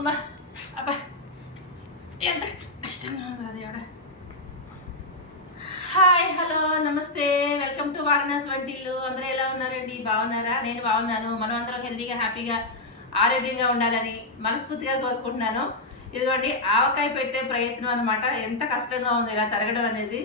అమ్మా అబ్బా ఎంత కష్టంగా ఉంది ఆడ. హాయ్ హలో నమస్తే, వెల్కమ్ టు వారణాసి వంటిల్లు. అందరూ ఎలా ఉన్నారండి? బాగున్నారా? నేను బాగున్నాను. మనం అందరం హెల్తీగా హ్యాపీగా ఆరోగ్యంగా ఉండాలని మనస్ఫూర్తిగా కోరుకుంటున్నాను. ఇదిగోండి ఆవకాయ పెట్టే ప్రయత్నం అనమాట. ఎంత కష్టంగా ఉంది ఇలా తరగడం అనేది.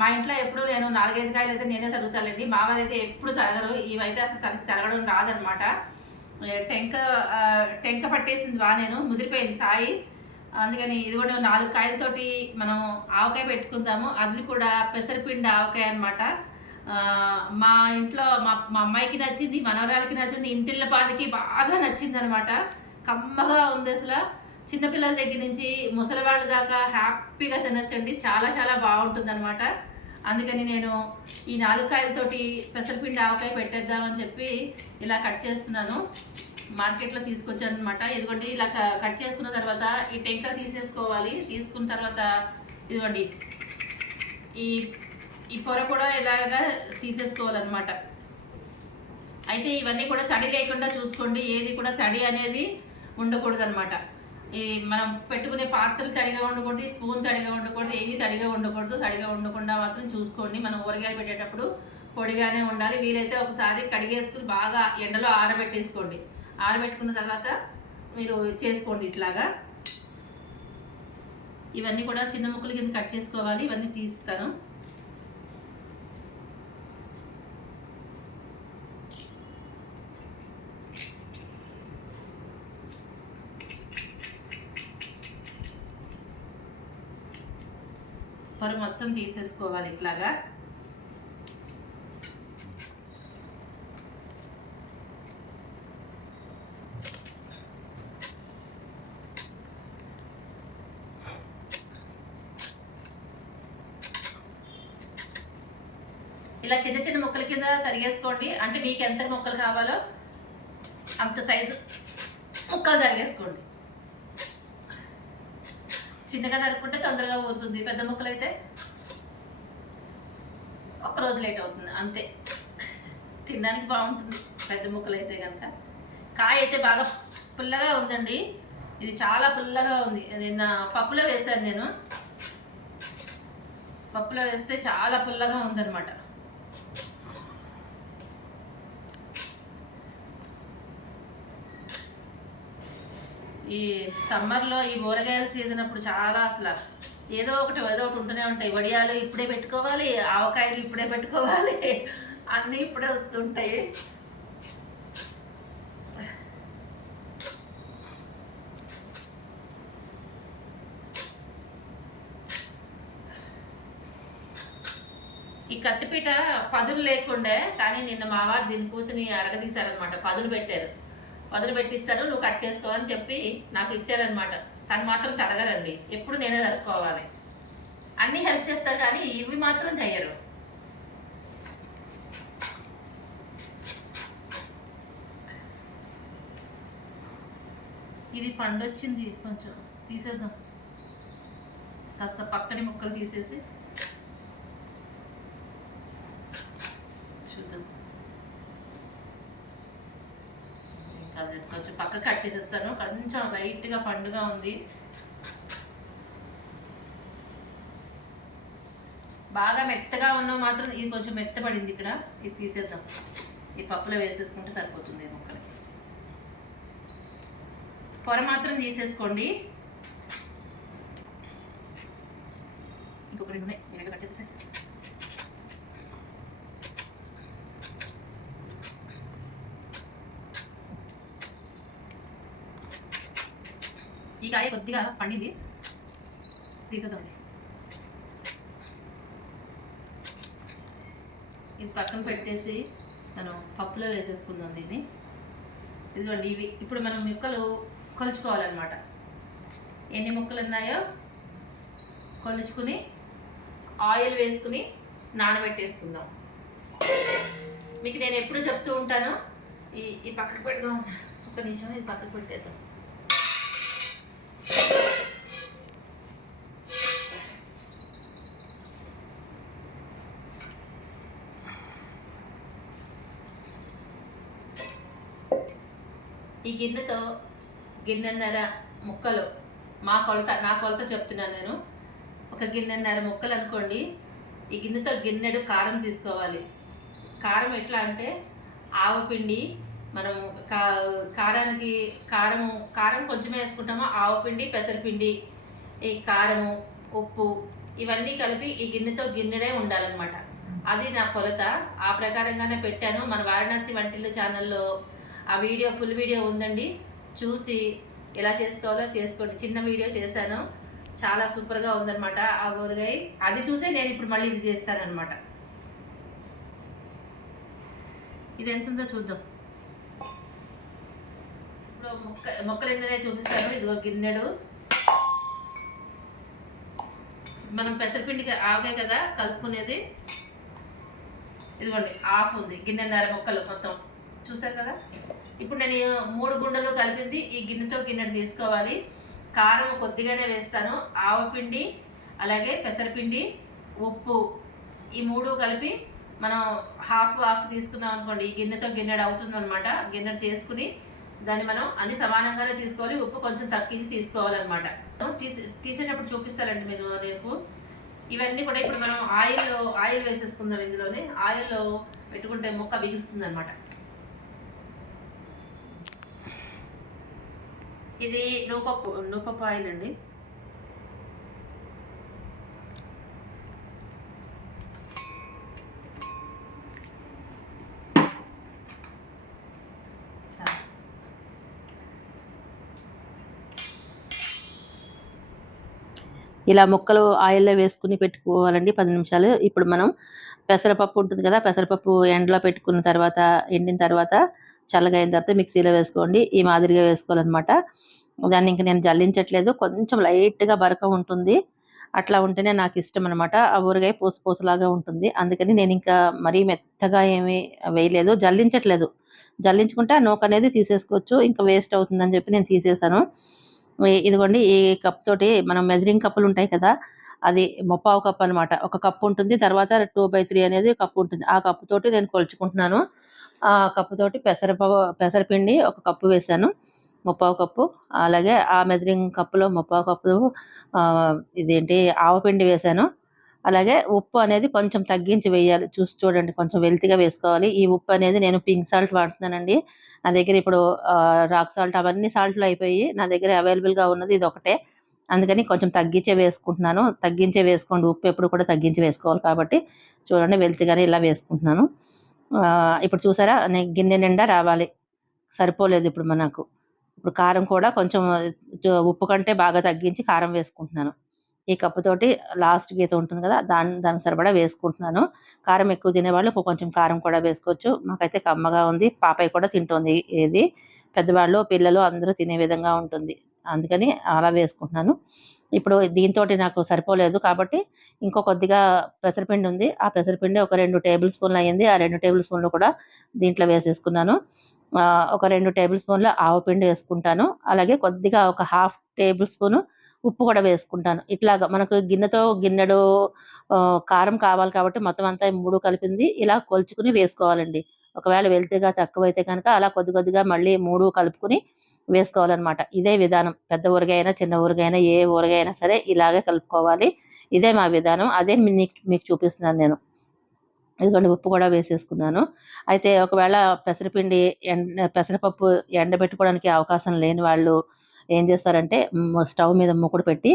మా ఇంట్లో ఎప్పుడు నేను 4-5 కాయలు అయితే నేనే తరుగుతానండి. మా వారు అయితే ఎప్పుడు తరగరు. ఇవైతే అసలు తనకి తరగడం రాదనమాట. టెంక పట్టేసింది బాగా, నేను ముదిరిపోయింది కాయ. అందుకని ఇది కూడా 4 కాయలతోటి మనం ఆవకాయ పెట్టుకుందాము. అది కూడా పెసరపిండి ఆవకాయ అనమాట. మా ఇంట్లో మా అమ్మాయికి నచ్చింది, మనవరాలకి నచ్చింది, ఇంటిళ్ళ పాదికి బాగా నచ్చింది అనమాట. కమ్మగా ఉంది అసలు. చిన్నపిల్లల దగ్గర నుంచి ముసలి వాళ్ళ దాకా హ్యాపీగా తినచ్చండి. చాలా చాలా బాగుంటుంది అనమాట. అందుకని నేను ఈ 4 కాయలతోటి పెసరపిండి ఆవకాయ పెట్టేద్దామని చెప్పి ఇలా కట్ చేస్తున్నాను. మార్కెట్లో తీసుకొచ్చాను అనమాట. ఇదిగోండి ఇలా కట్ చేసుకున్న తర్వాత ఈ టెంక తీసేసుకోవాలి. తీసుకున్న తర్వాత ఇదిగోండి ఈ పొర కూడా ఇలాగా తీసేసుకోవాలన్నమాట. అయితే ఇవన్నీ కూడా తడి లేకుండా చూసుకోండి. ఏది కూడా తడి అనేది ఉండకూడదు అనమాట. ఈ మనం పెట్టుకునే పాత్రలు తడిగా ఉండకూడదు, స్పూన్ తడిగా ఉండకూడదు, ఏవి తడిగా ఉండకూడదు. తడిగా ఉండకుండా మాత్రం చూసుకోండి. మనం ఊరగాయలు పెట్టేటప్పుడు పొడిగానే ఉండాలి. వీలైతే ఒకసారి కడిగేసుకుని బాగా ఎండలో ఆరబెట్టేసుకోండి. ఆరబెట్టుకున్న తర్వాత మీరు చేసుకోండి ఇట్లాగా. ఇవన్నీ కూడా చిన్న ముక్కలు కింద కట్ చేసుకోవాలి. ఇవన్నీ తీస్తాను. పొర మొత్తం తీసేసుకోవాలి ఇట్లాగా. ఇలా చిన్న చిన్న ముక్కల కింద తరిగేసుకోండి. అంటే మీకు ఎంత ముక్కలు కావాలో అంత సైజు ముక్కలు తరిగేసుకోండి. చిన్నగా తరుక్కుంటే తొందరగా ఊరుతుంది. పెద్ద ముక్కలు అయితే ఒక్కరోజు లేట్ అవుతుంది అంతే. తినడానికి బాగుంటుంది పెద్ద ముక్కలు అయితే కనుక. కాయ అయితే బాగా పుల్లగా ఉందండి. ఇది చాలా పుల్లగా ఉంది. నిన్న పప్పులో వేసాను నేను. పప్పులో వేస్తే చాలా పుల్లగా ఉందన్నమాట. ఈ సమ్మర్లో ఈ ఊరగాయల సీజన్ అప్పుడు చాలా అసలు ఏదో ఒకటి ఉంటూనే ఉంటాయి. వడియాలు ఇప్పుడే పెట్టుకోవాలి, ఆవకాయలు ఇప్పుడే పెట్టుకోవాలి, అన్నీ ఇప్పుడే వస్తుంటాయి. ఈ కత్తిపీట పదులు లేకుండే, కానీ నిన్న మా వారు దీన్ని కూర్చొని అరగదీశారనమాట. పదులు పెట్టారు. పదులు పెట్టిస్తారు, నువ్వు కట్ చేసుకోవని చెప్పి నాకు ఇచ్చారనమాట. తను మాత్రం తరగరండి. ఎప్పుడు నేనే తరుక్కోవాలి. అన్నీ హెల్ప్ చేస్తారు కానీ ఇవి మాత్రం చెయ్యరు. ఇది పండు వచ్చింది, కొంచెం తీసేద్దాం. కాస్త పక్కని ముక్కలు తీసేసి చూద్దాం. కొంచెం పక్క కట్ చేసేస్తాను. కొంచెం లైట్గా పండుగా ఉంది. బాగా మెత్తగా ఉన్నవి మాత్రం ఇది కొంచెం మెత్తపడింది ఇక్కడ. ఇది తీసేద్దాం. ఈ పప్పులో వేసేసుకుంటే సరిపోతుంది ముక్కలు. పొర మాత్రం తీసేసుకోండి. ఇంకొక 2 ఉన్నాయి, కట్ చేస్తే. ఈ కాయ కొద్దిగా పండింది, తీసేద్దాం. ఇది పక్కన పెట్టేసి మనం పప్పులో వేసేసుకుందాం దీన్ని. ఇదిగోండి ఇవి ఇప్పుడు మనం ముక్కలు కొలుచుకోవాలన్నమాట. ఎన్ని ముక్కలు ఉన్నాయో కొలుచుకుని ఆయిల్ వేసుకుని నానబెట్టేసుకుందాం. మీకు నేను ఎప్పుడు చెప్తూ ఉంటాను. ఈ పక్కకు పెడదాం. ఒక్క నిమిషం, ఇది పక్కకు పెట్టేద్దాం. ఈ గిన్నెతో గిన్నెన్నర ముక్కలు, నా కొలత చెప్తున్నాను నేను. ఒక గిన్నెన్నర ముక్కలు అనుకోండి. ఈ గిన్నెతో గిన్నెడు కారం తీసుకోవాలి. కారం ఎట్లా అంటే ఆవపిండి, మనము కారానికి కారం కొంచెం వేసుకుంటాము. ఆవపిండి, పెసరపిండి, ఈ కారము, ఉప్పు ఇవన్నీ కలిపి ఈ గిన్నెతో గిన్నెడే ఉండాలన్నమాట. అది నా కొలత. ఆ ప్రకారంగానే పెట్టాను. మన వారణాసి వంటిల్లు ఛానల్లో ఆ వీడియో, ఫుల్ వీడియో ఉందండి. చూసి ఎలా చేసుకోవాలో చేసుకోండి. చిన్న వీడియో చేశాను, చాలా సూపర్గా ఉందన్నమాట ఆ ఊరగాయ. అది చూసే నేను ఇప్పుడు మళ్ళీ ఇది చేస్తానన్నమాట. ఇది ఎంత ఉందో చూద్దాం. ఇప్పుడు మొక్కలు ఎన్ననే చూపిస్తాను. ఇదిగో గిన్నెడు. మనం పెసరపిండి ఆవకాయ కదా కలుపుకునేది. ఇదిగోండి హాఫ్ ఉంది, గిన్నెన్నర ముక్కలు మొత్తం చూసారు కదా. ఇప్పుడు నేను 3 గుండెలు కలిపింది ఈ గిన్నెతో గిన్నెడు తీసుకోవాలి. కారం కొద్దిగానే వేస్తాను. ఆవపిండి, అలాగే పెసరపిండి, ఉప్పు ఈ 3 కలిపి మనం హాఫ్ తీసుకున్నాం అనుకోండి, ఈ గిన్నెతో గిన్నెడు అవుతుంది అనమాట. గిన్నెడు చేసుకుని దాన్ని మనం అన్ని సమానంగానే తీసుకోవాలి. ఉప్పు కొంచెం తగ్గించి తీసుకోవాలన్నమాట. తీసేటప్పుడు చూపిస్తారండి మీరు రేపు. ఇవన్నీ కూడా ఇప్పుడు మనం ఆయిల్ వేసేసుకుందాం. ఇందులోనే ఆయిల్లో పెట్టుకుంటే ముక్క బిగుస్తుంది అనమాట. ఇది నూపప్పు ఆయిల్ అండి. ఇలా ముక్కలు ఆయిల్లో వేసుకుని పెట్టుకోవాలండి 10 నిమిషాలు. ఇప్పుడు మనం పెసరపప్పు ఉంటుంది కదా, పెసరపప్పు ఎండలో పెట్టుకున్న తర్వాత, ఎండిన తర్వాత చల్లగా అయిన తర్వాత మిక్సీలో వేసుకోండి. ఈ మాదిరిగా వేసుకోవాలన్నమాట. దాన్ని ఇంక నేను జల్లించట్లేదు. కొంచెం లైట్గా బరక ఉంటుంది, అట్లా ఉంటేనే నాకు ఇష్టం అనమాట. ఆ ఊరగాయ పూసలాగా ఉంటుంది. అందుకని నేను ఇంకా మరీ మెత్తగా ఏమీ వేయలేదు, జల్లించట్లేదు. జల్లించుకుంటే ఆ నూక అనేది తీసేసుకోవచ్చు, ఇంకా వేస్ట్ అవుతుందని చెప్పి నేను తీసేసాను. ఇదిగోండి ఈ కప్ తోటి మనం మెజరింగ్ కప్పులు ఉంటాయి కదా, అది 3/4 కప్ అనమాట. ఒక కప్పు ఉంటుంది, తర్వాత 2/3 అనేది కప్పు ఉంటుంది. ఆ కప్పు తోటి నేను కొలుచుకుంటున్నాను. ఆ కప్పు తోటి పెసరపిండి 1 కప్పు వేసాను, 3/4 కప్పు. అలాగే ఆ మెజరింగ్ కప్పులో 3/4 కప్పు ఇదేంటి ఆవపిండి వేసాను. అలాగే ఉప్పు అనేది కొంచెం తగ్గించి వేయాలి. చూసి చూడండి, కొంచెం వెల్తిగా వేసుకోవాలి. ఈ ఉప్పు అనేది నేను పింక్ సాల్ట్ వాడుతున్నానండి. నా దగ్గర ఇప్పుడు రాక్ సాల్ట్ అవన్నీ సాల్ట్లు అయిపోయి నా దగ్గర అవైలబుల్గా ఉన్నది ఇది ఒకటే. అందుకని కొంచెం తగ్గించే వేసుకుంటున్నాను. తగ్గించే వేసుకోండి, ఉప్పు ఎప్పుడు కూడా తగ్గించి వేసుకోవాలి. కాబట్టి చూడండి, వెల్తిగానే ఇలా వేసుకుంటున్నాను. ఇప్పుడు చూసారా, గిన్నె నిండా రావాలి. సరిపోలేదు ఇప్పుడు మనకు. ఇప్పుడు కారం కూడా కొంచెం ఉప్పు కంటే బాగా తగ్గించి కారం వేసుకుంటున్నాను. ఈ కప్పుతోటి లాస్ట్ గీత ఉంటుంది కదా, దానికి సరిపడా వేసుకుంటున్నాను. కారం ఎక్కువ తినేవాళ్ళు కొంచెం కారం కూడా వేసుకోవచ్చు. మాకైతే కమ్మగా ఉంది. పాపయ్య కూడా తింటుంది. ఏది పెద్దవాళ్ళు, పిల్లలు అందరూ తినే విధంగా ఉంటుంది. అందుకని అలా వేసుకుంటున్నాను. ఇప్పుడు దీంతో నాకు సరిపోలేదు కాబట్టి ఇంకో కొద్దిగా పెసరపిండి ఉంది. ఆ పెసరపిండి ఒక 2 టేబుల్ స్పూన్లు అయ్యింది. ఆ 2 టేబుల్ స్పూన్లు కూడా దీంట్లో వేసేసుకున్నాను. ఒక 2 టేబుల్ స్పూన్ల ఆవపిండి వేసుకుంటాను. అలాగే కొద్దిగా ఒక 1/2 టేబుల్ స్పూను ఉప్పు కూడా వేసుకుంటాను. ఇట్లాగా మనకు గిన్నెతో గిన్నెడు కారం కావాలి కాబట్టి మొత్తం అంతా 3 కలిపింది ఇలా కొలుచుకుని వేసుకోవాలండి. ఒకవేళ వెల్తిగా తక్కువైతే కనుక అలా కొద్దిగా మళ్ళీ 3 కలుపుకుని వేసుకోవాలన్నమాట. ఇదే విధానం. పెద్ద ఊరగాయ అయినా, చిన్న ఊరగాయ అయినా, ఏ ఊరగాయ అయినా సరే ఇలాగే కలుపుకోవాలి. ఇదే మా విధానం. అదే మీకు చూపిస్తున్నాను నేను. ఇదిగోండి ఉప్పు కూడా వేసేసుకున్నాను. అయితే ఒకవేళ పెసరపప్పు ఎండబెట్టుకోవడానికి అవకాశం లేని వాళ్ళు ఏం చేస్తారంటే, స్టవ్ మీద మూకుడు పెట్టి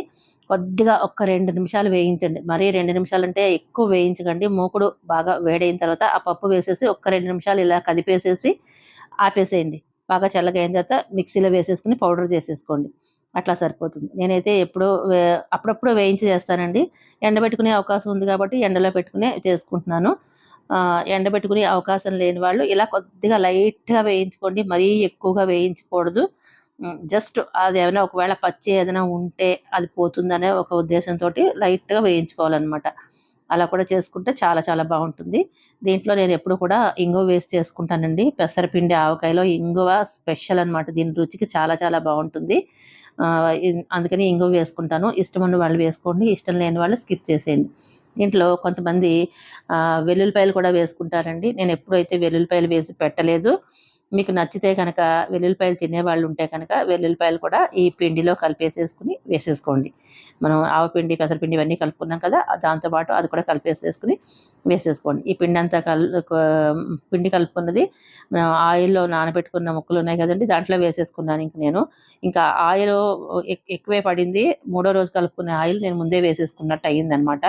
కొద్దిగా ఒక 2 నిమిషాలు వేయించండి. మరీ 2 నిమిషాలంటే ఎక్కువ వేయించకండి. మూకుడు బాగా వేడైన తర్వాత ఆ పప్పు వేసేసి ఒక 2 నిమిషాలు ఇలా కదిపేసేసి ఆపేసేయండి. బాగా చల్లగా అయిన తర్వాత మిక్సీలో వేసేసుకుని పౌడర్ చేసేసుకోండి. అట్లా సరిపోతుంది. నేనైతే అప్పుడప్పుడు వేయించి చేస్తానండి. ఎండబెట్టుకునే అవకాశం ఉంది కాబట్టి ఎండలో పెట్టుకునే చేసుకుంటున్నాను. ఎండబెట్టుకునే అవకాశం లేని వాళ్ళు ఇలా కొద్దిగా లైట్‌గా వేయించుకోండి. మరీ ఎక్కువగా వేయించకూడదు. జస్ట్ అది ఏమైనా ఒకవేళ పచ్చి ఏదైనా ఉంటే అది పోతుందనే ఒక ఉద్దేశంతోటి లైట్‌గా వేయించుకోవాలనమాట. అలా కూడా చేసుకుంటే చాలా చాలా బాగుంటుంది. దీంట్లో నేను ఎప్పుడు కూడా ఇంగువ వేసి చేసుకుంటానండి. పెసరపిండి ఆవకాయలో ఇంగువ స్పెషల్ అనమాట. దీని రుచికి చాలా చాలా బాగుంటుంది. అందుకని ఇంగువ వేసుకుంటాను. ఇష్టం ఉన్న వాళ్ళు వేసుకోండి, ఇష్టం లేని వాళ్ళు స్కిప్ చేసేయండి. దీంట్లో కొంతమంది వెల్లుల్లిపాయలు కూడా వేసుకుంటారండి. నేను ఎప్పుడైతే వెల్లుల్లిపాయలు వేసి పెట్టలేదు. మీకు నచ్చితే కనుక వెల్లుల్లిపాయలు తినేవాళ్ళు ఉంటే కనుక వెల్లుల్లిపాయలు కూడా ఈ పిండిలో కలిపేసేసుకుని వేసేసుకోండి. మనం ఆవపిండి, పెసరపిండి ఇవన్నీ కలుపుకున్నాం కదా! దాంతో పాటు అది కూడా కలిపేసేసుకుని వేసేసుకోండి. ఈ పిండంతా పిండి కలుపుకున్నది ఆయిల్‌లో నానబెట్టుకున్న ముక్కలున్నాయి కదండీ! దాంట్లో వేసేసుకున్నాను ఇంక నేను. ఇంకా ఆయిలు ఎక్కువే పడింది. మూడో రోజు కలుపుకునే ఆయిల్ నేను ముందే వేసేసుకున్నట్టు అయిందనమాట.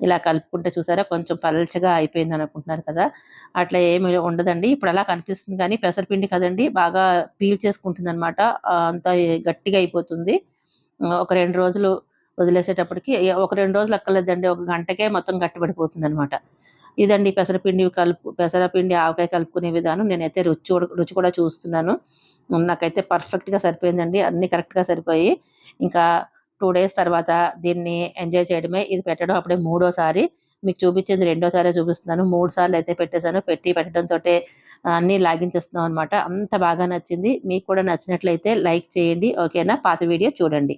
ఇలా కలుపుకుంటే చూసారా కొంచెం పల్చగా అయిపోయిందనుకుంటున్నారు కదా! అట్లా ఏమి ఉండదండి. ఇప్పుడు అలా కనిపిస్తుంది కానీ పెసరపిండి కదండీ! బాగా పీల్చేసుకుంటుందనమాట. అంతా గట్టిగా అయిపోతుంది. ఒక 2 రోజులు వదిలేసేటప్పటికి ఒక 2 రోజులు అక్కర్లేదండి. ఒక గంటకే మొత్తం గట్టిపడిపోతుందనమాట. ఇదండి పెసరపిండి ఆవకాయ కలుపుకునే విధానం. నేనైతే రుచి కూడా చూస్తున్నాను. నాకైతే పర్ఫెక్ట్‌గా సరిపోయిందండి. అన్నీ కరెక్ట్‌గా సరిపోయి ఇంకా 2 డేస్ తర్వాత దీన్ని ఎంజాయ్ చేయడమే. ఇది పెట్టడం అప్పుడే మూడోసారి. మీకు చూపించింది రెండోసారే చూపిస్తున్నాను. 3 సార్లయితే పెట్టేసాను. పెట్టడంతోటే అన్నీ లాగించేస్తున్నాం అనమాట. అంత బాగా నచ్చింది. మీకు కూడా నచ్చినట్లయితే లైక్ చేయండి. ఓకేనా? పాత వీడియో చూడండి.